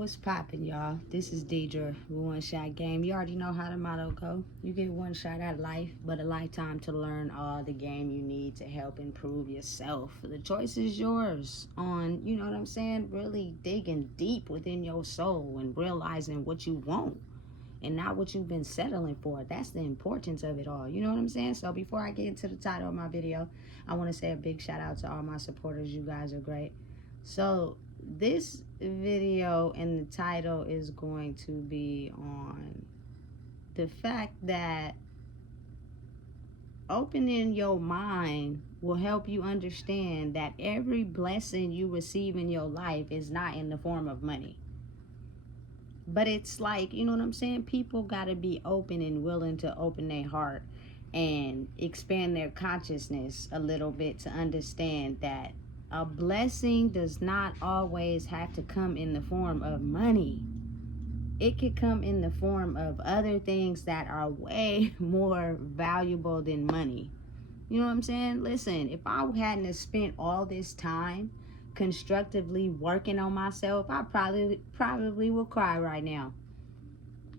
What's poppin', y'all? This is Deidre with One Shot Game. You already know how the motto go. You get one shot at life, but a lifetime to learn all the game you need to help improve yourself. The choice is yours on, you know what I'm saying, really digging deep within your soul and realizing what you want and not what you've been settling for. That's the importance of it all. You know what I'm saying? So before I get into the title of my video, I want to say a big shout out to all my supporters. You guys are great. So this video and the title is going to be on the fact that opening your mind will help you understand that every blessing you receive in your life is not in the form of money. But it's like, you know what I'm saying? People got to be open and willing to open their heart and expand their consciousness a little bit to understand that a blessing does not always have to come in the form of money. It could come in the form of other things that are way more valuable than money. You know what I'm saying? Listen, if I hadn't have spent all this time constructively working on myself, I probably will cry right now.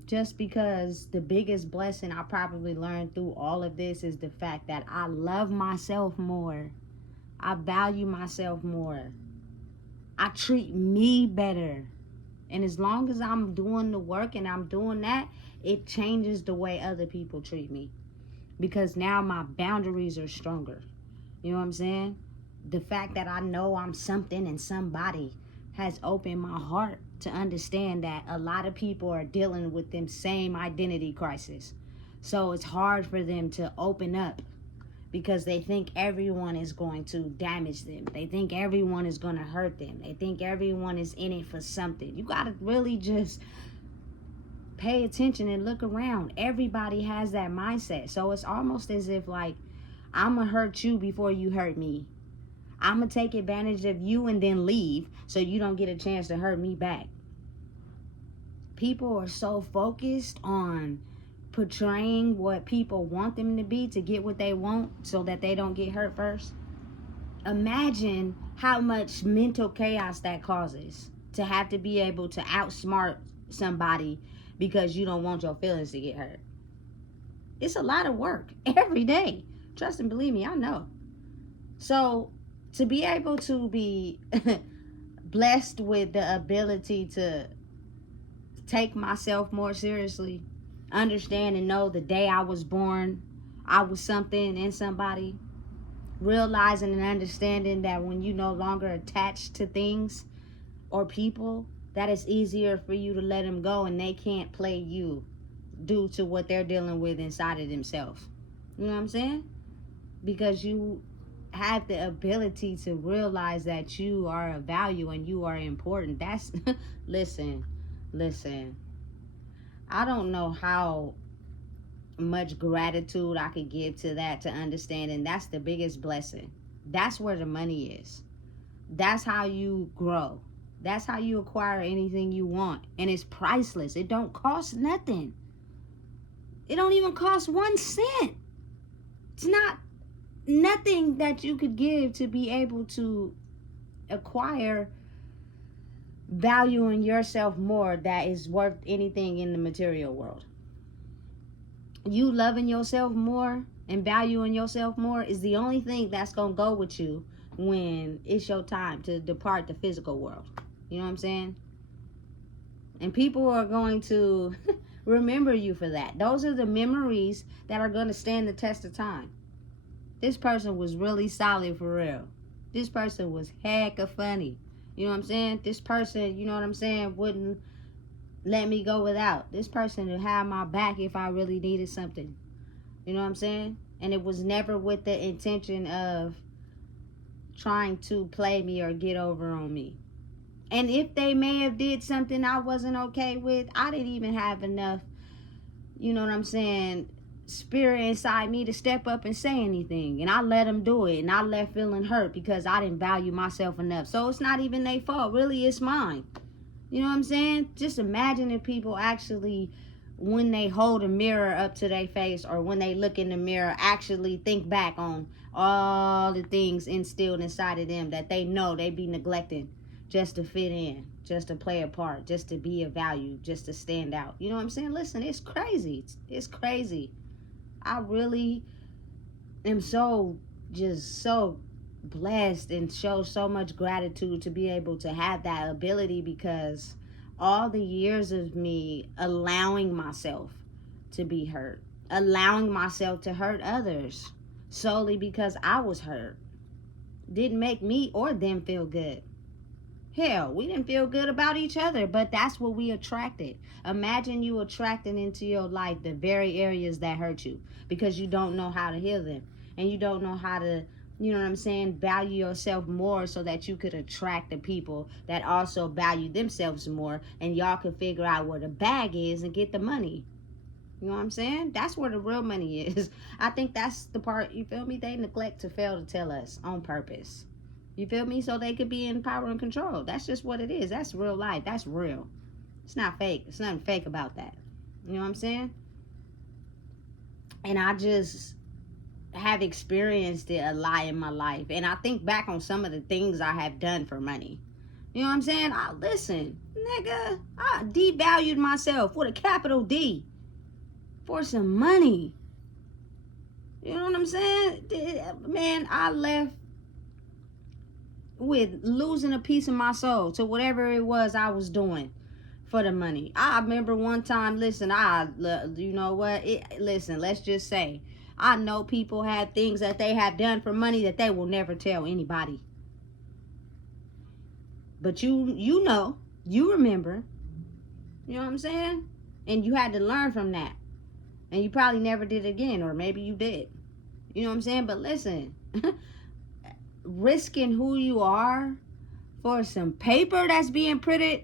Just because the biggest blessing I probably learned through all of this is the fact that I love myself more. I value myself more. I treat me better. And as long as I'm doing the work and I'm doing that, it changes the way other people treat me. Because now my boundaries are stronger. You know what I'm saying? The fact that I know I'm something and somebody has opened my heart to understand that a lot of people are dealing with them same identity crisis. So it's hard for them to open up because they think everyone is going to damage them. They think everyone is going to hurt them. They think everyone is in it for something. You got to really just pay attention and look around. Everybody has that mindset. So it's almost as if like, I'm going to hurt you before you hurt me. I'm going to take advantage of you and then leave so you don't get a chance to hurt me back. People are so focused on portraying what people want them to be to get what they want so that they don't get hurt first. Imagine how much mental chaos that causes to have to be able to outsmart somebody because you don't want your feelings to get hurt. It's a lot of work every day. Trust and believe me, I know. So to be able to be blessed with the ability to take myself more seriously, understand and know the day I was born, I was something and somebody. Realizing and understanding that when you no longer attached to things or people, that it's easier for you to let them go and they can't play you due to what they're dealing with inside of themselves. You know what I'm saying? Because you have the ability to realize that you are of value and you are important. That's, listen. I don't know how much gratitude I could give to that, to understand, and that's the biggest blessing. That's where the money is. That's how you grow. That's how you acquire anything you want, and it's priceless. It don't cost nothing. It don't even cost 1 cent. It's not nothing that you could give to be able to acquire valuing yourself more that is worth anything in the material world. You loving yourself more and valuing yourself more is the only thing that's going to go with you when it's your time to depart the physical world. You know what I'm saying? And people are going to remember you for that. Those are the memories that are going to stand the test of time. This person was really solid for real. This person was hecka funny. You know what I'm saying? This person, you know what I'm saying, wouldn't let me go without. This person would have my back if I really needed something. You know what I'm saying? And it was never with the intention of trying to play me or get over on me. And if they may have did something I wasn't okay with, I didn't even have enough, you know what I'm saying, spirit inside me to step up and say anything. And I let them do it. And I left feeling hurt because I didn't value myself enough. So it's not even their fault. Really, it's mine. You know what I'm saying? Just imagine if people actually, when they hold a mirror up to their face or when they look in the mirror, actually think back on all the things instilled inside of them that they know they be neglecting. just to fit in, just to play a part, just to be of value, just to stand out. You know what I'm saying? Listen, it's crazy. It's crazy. I really am just so blessed and show so much gratitude to be able to have that ability, because all the years of me allowing myself to be hurt, allowing myself to hurt others solely because I was hurt, didn't make me or them feel good. Hell, we didn't feel good about each other, but that's what we attracted. Imagine you attracting into your life the very areas that hurt you because you don't know how to heal them, and you don't know how to, you know what I'm saying, value yourself more so that you could attract the people that also value themselves more, and y'all can figure out where the bag is and get the money. You know what I'm saying? That's where the real money is. I think that's the part, you feel me, they neglect to fail to tell us on purpose. You feel me? So they could be in power and control. That's just what it is. That's real life. That's real. It's not fake. It's nothing fake about that. You know what I'm saying? And I just have experienced it a lot in my life. And I think back on some of the things I have done for money. You know what I'm saying? Listen, nigga, I devalued myself with a capital D for some money. You know what I'm saying? Man, I left with losing a piece of my soul to whatever it was I was doing for the money. I remember one time, listen, you know what? Listen, let's just say, I know people have things that they have done for money that they will never tell anybody. But you know, you remember. You know what I'm saying? And you had to learn from that. And you probably never did it again, or maybe you did. You know what I'm saying? But listen, risking who you are for some paper that's being printed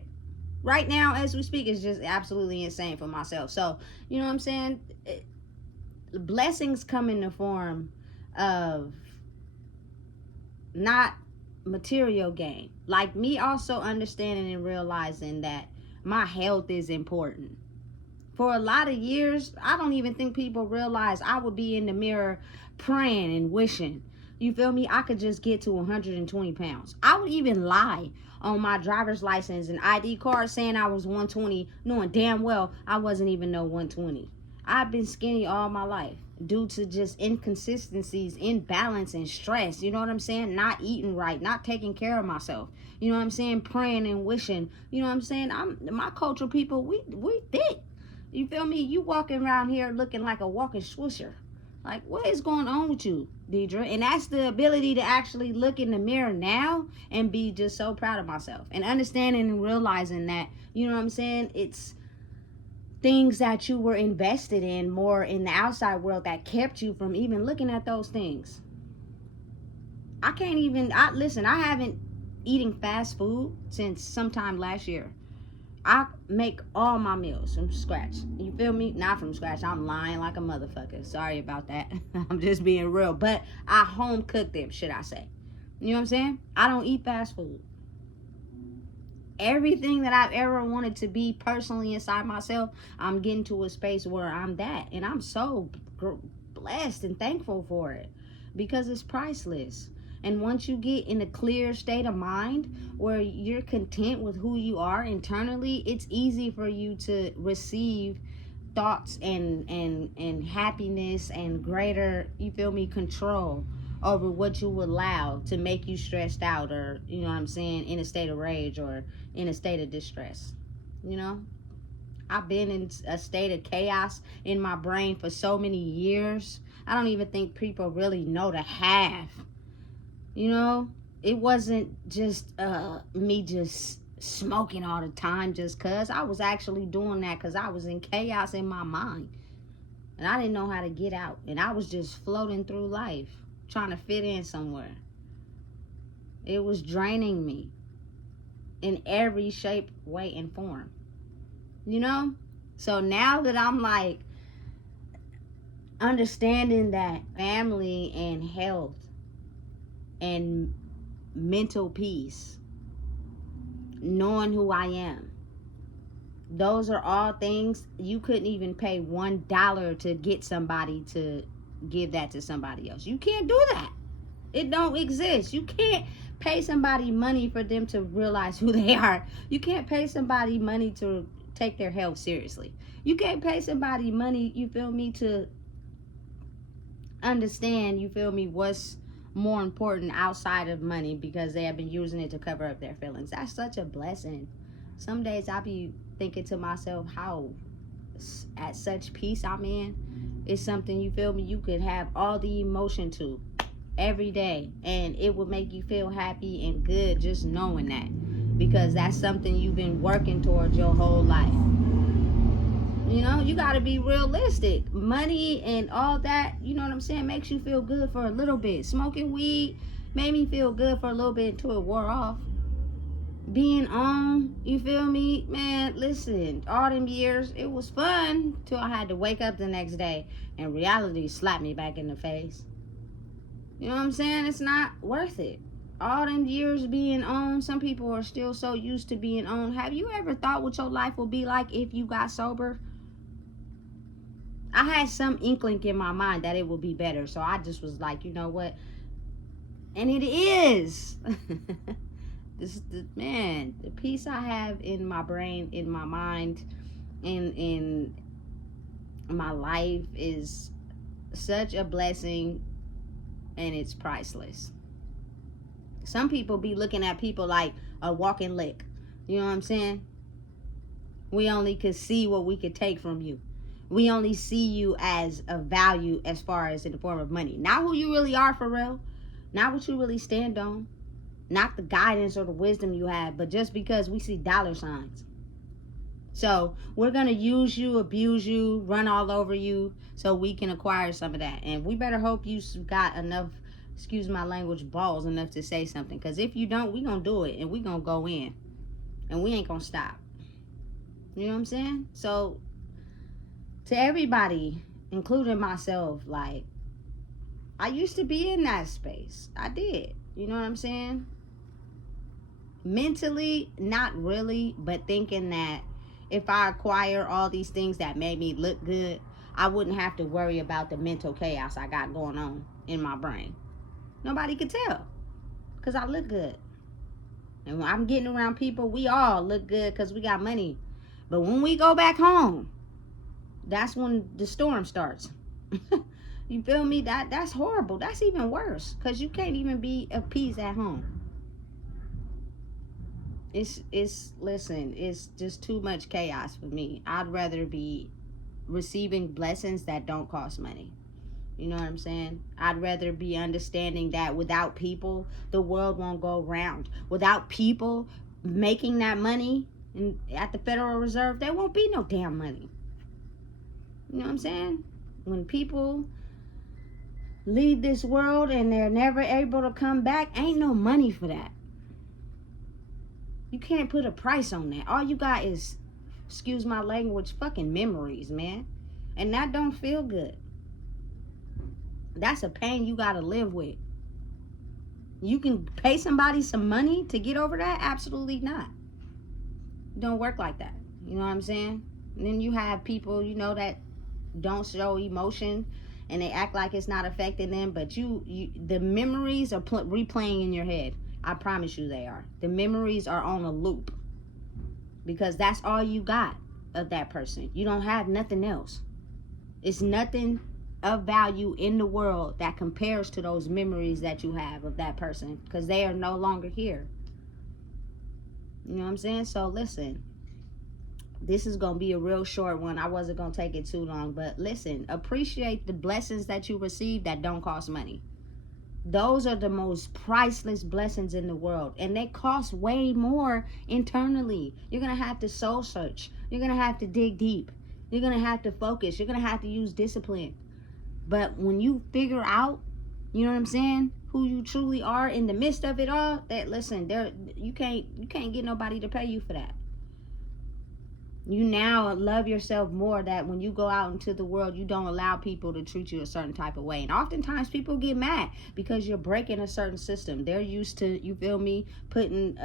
right now as we speak is just absolutely insane for myself. So, you know what I'm saying? Blessings come in the form of not material gain. Like me also understanding and realizing that my health is important. For a lot of years, I don't even think people realize I would be in the mirror praying and wishing, you feel me, I could just get to 120 pounds. I would even lie on my driver's license and ID card saying I was 120, knowing damn well I wasn't even no 120. I've been skinny all my life due to just inconsistencies, imbalance, and stress. You know what I'm saying? Not eating right, not taking care of myself. You know what I'm saying? Praying and wishing. You know what I'm saying? My cultural people, we thick. You feel me? You walking around here looking like a walking swisher. Like, what is going on with you, Deidre? And that's the ability to actually look in the mirror now and be just so proud of myself. And understanding and realizing that, you know what I'm saying, it's things that you were invested in more in the outside world that kept you from even looking at those things. Listen, I haven't eating fast food since sometime last year. I make all my meals from scratch. You feel me? Not from scratch. I'm lying like a motherfucker. Sorry about that. I'm just being real. But I home cook them, should I say. You know what I'm saying? I don't eat fast food. Everything that I've ever wanted to be personally inside myself, I'm getting to a space where I'm that. And I'm so blessed and thankful for it, because it's priceless. And once you get in a clear state of mind where you're content with who you are internally, it's easy for you to receive thoughts and happiness and greater, you feel me, control over what you allow to make you stressed out, or, you know what I'm saying, in a state of rage or in a state of distress. You know, I've been in a state of chaos in my brain for so many years. I don't even think people really know the half. You know, it wasn't just me just smoking all the time just cause. I was actually doing that because I was in chaos in my mind. And I didn't know how to get out. And I was just floating through life, trying to fit in somewhere. It was draining me in every shape, way, and form. You know? So now that I'm like understanding that family and health and mental peace, knowing who I am, those are all things you couldn't even pay $1 to get somebody to give that to somebody else. You can't do that. It don't exist. You can't pay somebody money for them to realize who they are. You can't pay somebody money to take their health seriously. You can't pay somebody money, you feel me, to understand, you feel me, what's more important outside of money, because they have been using it to cover up their feelings. That's such a blessing. Some days I be thinking to myself how at such peace I'm in. It's something, you feel me, you could have all the emotion to every day, and it would make you feel happy and good just knowing that, because that's something you've been working towards your whole life. You know, you got to be realistic. Money and all that, you know what I'm saying, makes you feel good for a little bit. Smoking weed made me feel good for a little bit until it wore off. Being on, you feel me, man, listen, all them years, it was fun till I had to wake up the next day and reality slapped me back in the face. You know what I'm saying? It's not worth it. All them years being on, some people are still so used to being on. Have you ever thought what your life would be like if you got sober? I had some inkling in my mind that it would be better, so I just was like, you know what? And it is. The peace I have in my brain, in my mind, in my life is such a blessing, and it's priceless. Some people be looking at people like a walking lick. You know what I'm saying? We only could see what we could take from you. We only see you as a value as far as in the form of money. Not who you really are for real. Not what you really stand on. Not the guidance or the wisdom you have, but just because we see dollar signs. So we're going to use you, abuse you, run all over you so we can acquire some of that. And we better hope you got enough, excuse my language, balls enough to say something. Because if you don't, we going to do it and we going to go in. And we ain't going to stop. You know what I'm saying? So to everybody, including myself, like, I used to be in that space. I did. You know what I'm saying? Mentally, not really, but thinking that if I acquire all these things that made me look good, I wouldn't have to worry about the mental chaos I got going on in my brain. Nobody could tell because I look good. And when I'm getting around people, we all look good because we got money. But when we go back home, that's when the storm starts. You feel me? That's horrible. That's even worse because you can't even be at peace at home. Listen, it's just too much chaos for me. I'd rather be receiving blessings that don't cost money. You know what I'm saying? I'd rather be understanding that without people, the world won't go round. Without people making that money at the Federal Reserve, there won't be no damn money. You know what I'm saying? When people leave this world and they're never able to come back, ain't no money for that. You can't put a price on that. All you got is, excuse my language, fucking memories, man. And that don't feel good. That's a pain you gotta live with. You can pay somebody some money to get over that? Absolutely not. It don't work like that. You know what I'm saying? And then you have people, you know, that don't show emotion and they act like it's not affecting them, but the memories are replaying in your head. I promise you they are. The memories are on a loop because that's all you got of that person. You don't have nothing else. It's nothing of value in the world that compares to those memories that you have of that person because they are no longer here. You know what I'm saying? So listen, this is going to be a real short one. I wasn't going to take it too long, but listen, appreciate the blessings that you receive that don't cost money. Those are the most priceless blessings in the world, and they cost way more internally. You're going to have to soul search. You're going to have to dig deep. You're going to have to focus. You're going to have to use discipline. But when you figure out, you know what I'm saying, who you truly are in the midst of it all, that listen, you can't get nobody to pay you for that. You now love yourself more that when you go out into the world, you don't allow people to treat you a certain type of way. And oftentimes people get mad because you're breaking a certain system. They're used to, you feel me, putting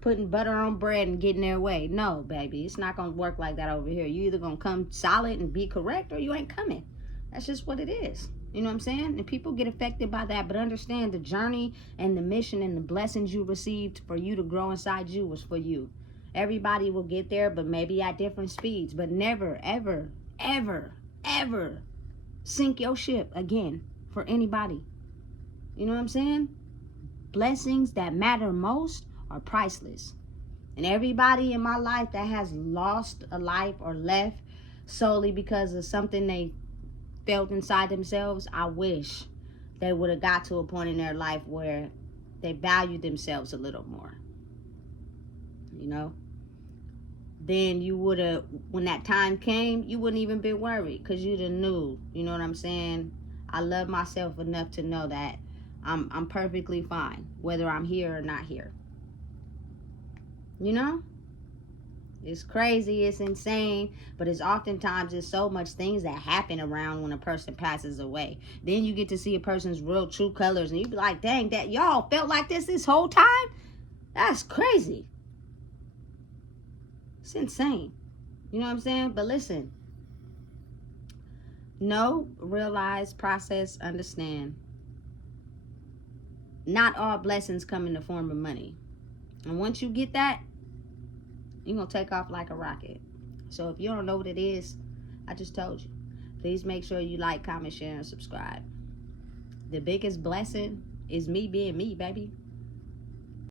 butter on bread and getting their way. No, baby, it's not going to work like that over here. You either going to come solid and be correct or you ain't coming. That's just what it is. You know what I'm saying? And people get affected by that. But understand the journey and the mission and the blessings you received for you to grow inside you was for you. Everybody will get there, but maybe at different speeds. But never, ever, ever, ever sink your ship again for anybody. You know what I'm saying? Blessings that matter most are priceless. And everybody in my life that has lost a life or left solely because of something they felt inside themselves, I wish they would have got to a point in their life where they valued themselves a little more. You know? Then you would have, when that time came, you wouldn't even be worried because you'd have knew, you know what I'm saying? I love myself enough to know that I'm perfectly fine, whether I'm here or not here. You know? It's crazy, it's insane, but it's oftentimes there's so much things that happen around when a person passes away. Then you get to see a person's real true colors and you be like, dang, that y'all felt like this whole time? That's crazy. It's insane. You know what I'm saying? But listen, know, realize, process, understand. Not all blessings come in the form of money. And once you get that, you're going to take off like a rocket. So if you don't know what it is, I just told you. Please make sure you like, comment, share, and subscribe. The biggest blessing is me being me, baby.